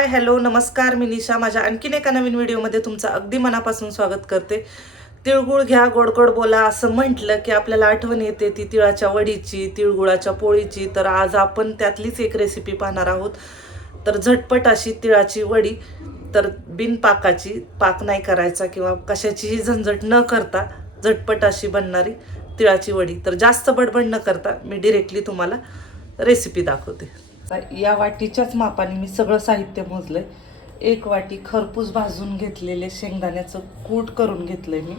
Hello नमस्कार, मी निशा माझ्या आणखीन एका नवीन व्हिडिओमध्ये तुमचं अगदी मनापासून स्वागत करते. तिळगुळ घ्या गोड गोड बोला असं म्हटलं की आपल्याला आठवण येते ती तिळाच्या वडीची, तिळगुळाच्या पोळीची. तर आज आपण त्यातलीच एक रेसिपी पाहणार आहोत. तर झटपट अशी तिळाची वडी, तर बिन पाकाची, पाक नाही करायचा किंवा कशाचीही झंझट न करता झटपट अशी बनणारी तिळाची वडी. तर जास्त बडबड न करता मी डिरेक्टली तुम्हाला रेसिपी दाखवते. या वाटीच्याच मापाने मी सगळं साहित्य मोजलंय. 1 वाटी खरपूस भाजून घेतलेले शेंगदाण्याचं कूट करून घेतलंय मी.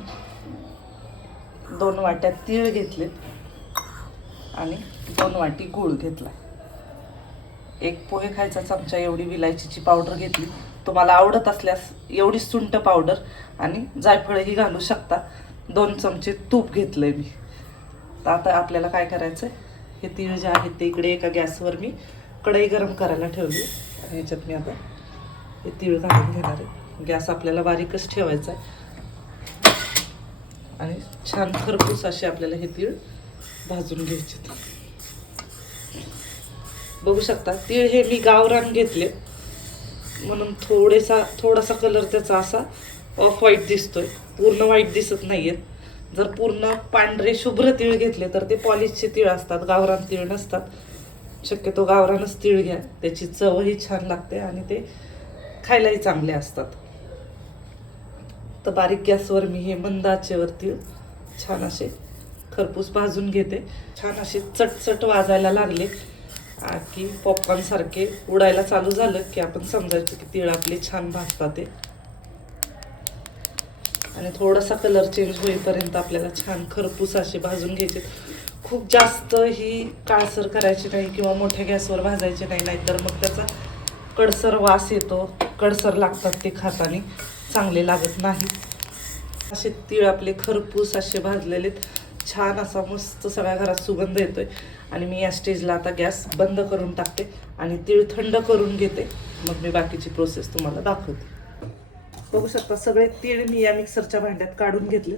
2 वाट्या तीळ घेतलेत आणि 2 वाटी गूळ घेतला. 1 पोहे खायचा चमचा एवढी विलायचीची पावडर घेतली. तुम्हाला आवडत असल्यास एवढी सुंठ पावडर आणि जायफळही घालू शकता. 2 चमचे तूप घेतलंय मी. तर आता आपल्याला काय करायचं आहे, हे तीळ जे आहेत ते इकडे एका गॅसवर मी कढई गरम करायला ठेवली आणि ह्याच्यात मी आता हे तीळ घालून घेणार आहे. गॅस आपल्याला बारीकच ठेवायचा आहे आणि छान खरपूस असे आपल्याला हे तीळ भाजून घ्यायचे. बघू शकता तीळ हे मी गावरान घेतले म्हणून थोडासा कलर त्याचा असा ऑफ व्हाईट दिसतोय, पूर्ण व्हाईट दिसत नाहीये. जर पूर्ण पांढरे शुभ्र तीळ घेतले तर ते पॉलिशचे तीळ असतात, गावरान तीळ नसतात. शक्यतो गावरानच तीळ घ्या, त्याची चवही छान लागते आणि ते खायलाही चांगले असतात. तर बारीक गॅसवर मी हे मंद आचेवर तीळ छान असे खरपूस भाजून घेते. छान असे चटचट वाजायला लागले की पॉपकॉर्न सारखे उडायला चालू झालं की आपण समजायचं की तीळ आपले छान भाजतात ते. आणि थोडासा कलर चेंज होईपर्यंत आपल्याला छान खरपूस असे भाजून घ्यायचे. खूप जास्त ही काळसर करायची नाही किंवा मोठ्या गॅसवर भाजायचे नाही, नाहीतर मग त्याचा कडसर वास येतो, कडसर लागतात ते खाताना, चांगले लागत नाही. असे तीळ आपले खरपूस असे भाजलेले छान असा मस्त सगळ्या घरात सुगंध येतोय. आणि मी या स्टेजला आता गॅस बंद करून टाकते आणि तीळ थंड करून घेते. मग मी बाकीची प्रोसेस तुम्हाला दाखवते. बघू शकता सगळे तीळ मी या मिक्सरच्या भांड्यात काढून घेतले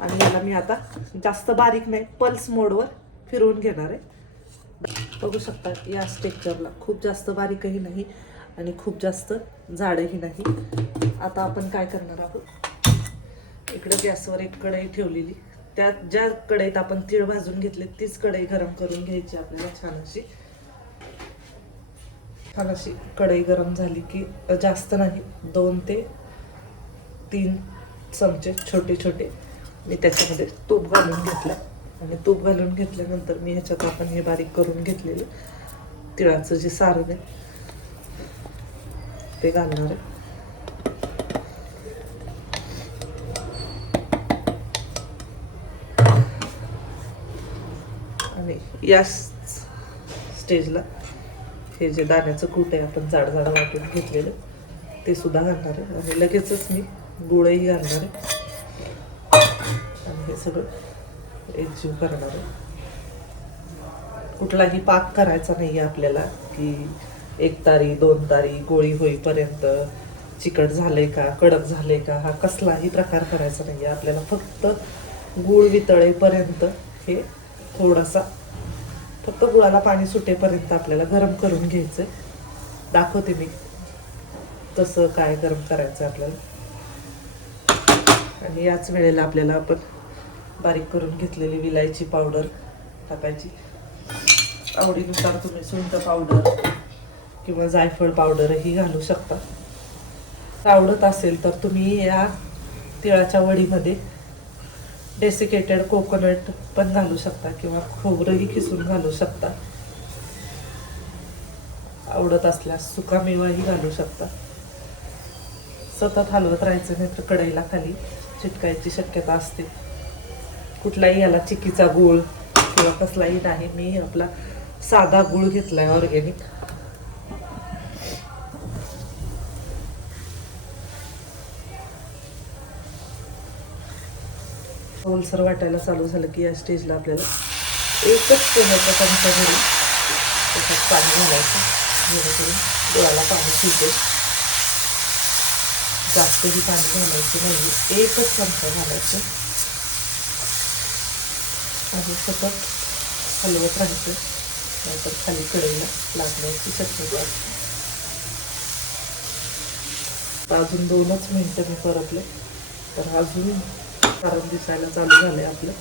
आणि याला मी आता जास्त बारीक नाही, पल्स मोडवर फिरवून घेणार आहे. बघू शकता या स्टेक्चरला खूप जास्त बारीकही नाही आणि खूप जास्त जाडही नाही. आता आपण काय करणार आहोत, इकडे गॅसवर एक कढई ठेवलेली, त्यात ज्या कढईत आपण तीळ भाजून घेतले तीच कढई गरम करून घ्यायची आपल्याला. छान अशी कढई गरम झाली की जास्त नाही, 2 ते 3 चमचे छोटे छोटे मी त्याच्यामध्ये तूप घालून घेतलं. आणि तूप घालून घेतल्यानंतर मी ह्याच्यात आपण हे बारीक करून घेतलेलं तिळाचं जे सारण आहे ते घालणार आहे. आणि या स्टेजला हे जे दाण्याचं कूट आहे आपण जाड जाड वाटून घेतलेलं ते सुद्धा घालणार आहे. आणि लगेचच मी गुळही घालणार आहे आणि हे सगळं एकजीव करणार आहे. कुठलाही पाक करायचा नाही आहे आपल्याला की 1 तारी 2 तारी गोळी होईपर्यंत चिकट झाले का कडक झाले का, हा कसलाही प्रकार करायचा नाही आहे आपल्याला. फक्त गूळ वितळेपर्यंत हे फक्त गुळाला पाणी सुटेपर्यंत आपल्याला गरम करून घ्यायचं. दाखवते मी तसं काय गरम करायचं आपल्याला. आणि याच वेळेला आपल्याला आपण बारीक करून घेतलेली विलायची पावडर टाकायची. आवडीनुसार तुम्ही सुंठ पावडर किंवा जायफळ पावडरही घालू शकता. आवडत असेल तर तुम्ही या तिळाच्या वडीमध्ये डेसिकेटेड कोकोनट पण घालू शकता किंवा खोबरंही किसून घालू शकता. आवडत असल्यास सुकामेवाही घालू शकता. सतत हलवत राहायचं नाही तर कढईला खाली चिटकायची शक्यता असते. कुठलाही याला चिक्कीचा गूळ किंवा कसलाही नाही, मी आपला साधा गूळ घेतलाय ऑर्गॅनिक. ओलसर वाटायला चालू झालं की या स्टेजला आपल्याला एकच पोह्याचा चमचा घरी त्याच्यात पाणी घालायचं, जेणेकरून गुळाला पाणी सुटेल. जास्तही पाणी घालायचं नाही, एकच चमचा घालायचं आणि सतत हलवत राहायचं, नाहीतर खाली कढईला लागण्याची शक्यता असते. शकता अजून 2च मिनटं मी परतले तर अजून सारण दिसायला चालू झालंय आपलं.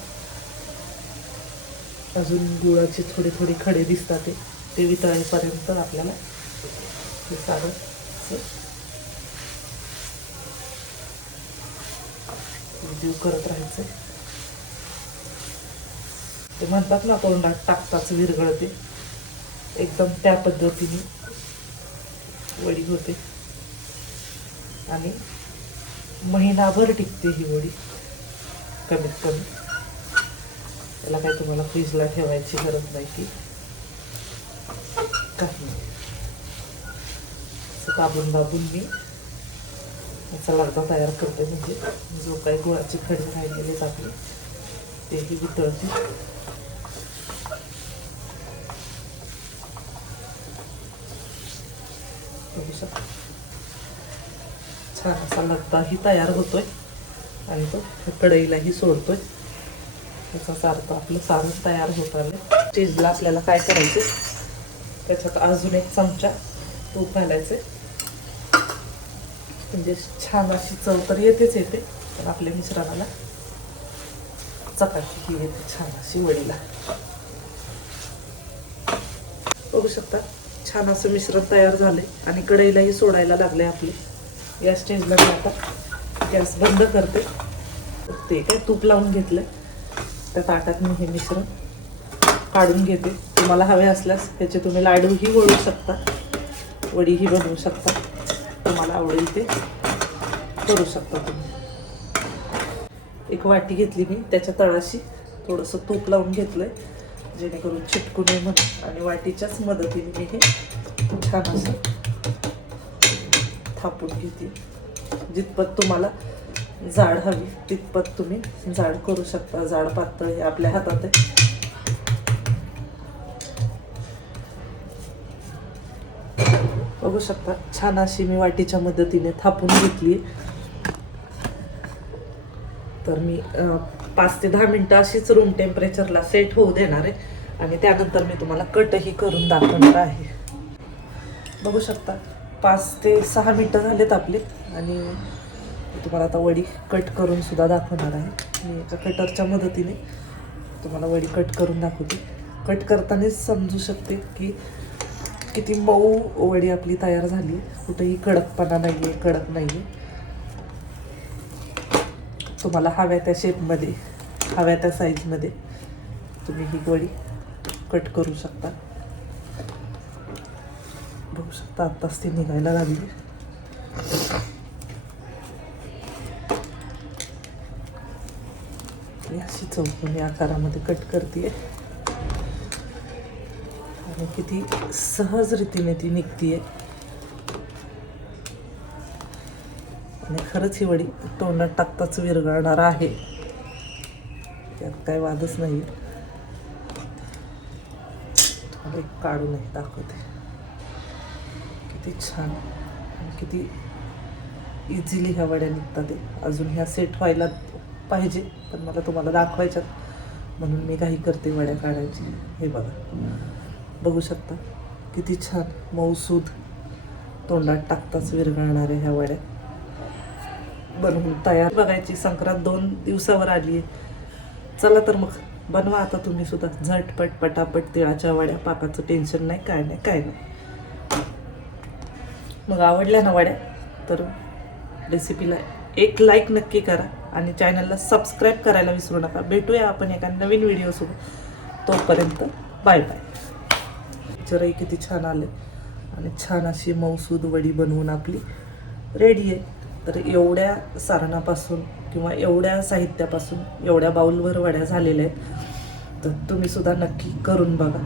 अजून गुळाची थोडी थोडी खडे दिसतात ते वितळेपर्यंत आपल्याला हे सारण जीव करत राहायचं. ते म्हणतात ना तोंडात टाकताच विरघळते, एकदम त्या पद्धतीने वडी होते आणि महिनाभर टिकते ही वडी कमीत कमी. त्याला काही तुम्हाला फ्रीजला ठेवायची गरज नाही की काही नाही. असं दाबून दाबून मी याचा लगदा तयार करते, म्हणजे जो काही गुळाची खडी राहिलेले आपले तेही वितळते. बघू शकता छान असा लगदाही तयार होतोय आणि तो कढईलाही सोडतोय. त्याचा अर्थ आपलं सारण तयार होत आलं. चीजला आपल्याला काय करायचे, त्याच्यात अजून 1 चमचा तूप घालायचे, म्हणजे छान अशी चव तर येतेच येते, पण आपल्या मिश्रणाला चकाकी येते छान अशी वडीला. बघू शकता छान असं मिश्रण तयार झाले आणि कढईलाही सोडायला लागले आपले. या स्टेजला मी आता गॅस बंद करते. ते काय तूप लावून घेतलं, त्या ताटात मी हे मिश्रण काढून घेते. तुम्हाला हवे असल्यास त्याचे तुम्ही लाडूही वळू शकता, वडीही बनवू शकता, तुम्हाला आवडेल ते करू शकता तुम्ही. 1 वाटी घेतली मी, त्याच्या तळाशी थोडंसं तूप लावून घेतलंय जेणेकरून चिटकू नये म्हणून, आणि वाटीच्याच मदतीने मी हे छान असं थापून घेते. जितपत तुम्हाला जाड हवी तितपत तुम्ही जाड करू शकता, जाड पातळ हे आपल्या हातात आहे. बघू शकता छान अशी मी वाटीच्या मदतीने थापून घेतली. तर मी 5 ते 10 मिनटं अशीच रूम टेम्परेचरला सेट होऊ देणार आहे आणि त्यानंतर मी तुम्हाला कटही करून दाखवणार आहे. बघू शकता 5 ते 6 मिनटं झालेत आपले आणि तुम्हाला आता वडी कट करून सुद्धा दाखवणार आहे. मी एका कटरच्या मदतीने तुम्हाला वडी कट करून दाखवते. कट करतानाच समजू शकते की किती मऊ वडी आपली तयार झाली, कुठेही कडकपणा नाही आहे, कडक नाही आहे. तुम्हाला हव्या त्या शेपमध्ये, हव्या त्या साईजमध्ये तुम्ही ही वडी कट करू शकता. बघू शकता आत्ताच ती निघायला लागली. अशी चौकोनी आकारामध्ये कट करते आणि किती सहज रीतीने ती निघतीये. आणि खरंच ही वडी तोंडात टाकताच विरघळणार आहे, त्यात काय वादच नाही. तुम्हाला एक काढूनही दाखवते किती छान आणि किती इझिली ह्या वड्या निघतात. अजून ह्या सेट व्हायला पाहिजे, पण मला तुम्हाला दाखवायच्यात म्हणून मी काही करते वड्या काढायची. हे बघा, बघू शकता किती छान मऊसूद तोंडात टाकताच विरघळणाऱ्या ह्या वड्या बनवून तयार. बघायची संक्रांत 2 दिवसावर आली आहे. चला तर मग बनवा आता तुम्ही सुद्धा झटपट पटापट तिळाच्या वड्या. पाकाचं टेन्शन नाही, काय नाही काय नाही. मग आवडल्या ना वड्या तर रेसिपीला एक लाईक नक्की करा आणि चॅनलला सबस्क्राईब करायला विसरू नका. भेटूया आपण एका नवीन व्हिडिओसोबत. तोपर्यंत बाय बाय. पिक्चरही किती छान आले आणि छान अशी मऊसूद वडी बनवून आपली रेडी आहे. तर एवढ्या सारणापासून किंवा एवढ्या साहित्यापासून एवढ्या बाउलवर वड्या झालेल्या आहेत. तर तुम्ही सुद्धा नक्की करून बघा.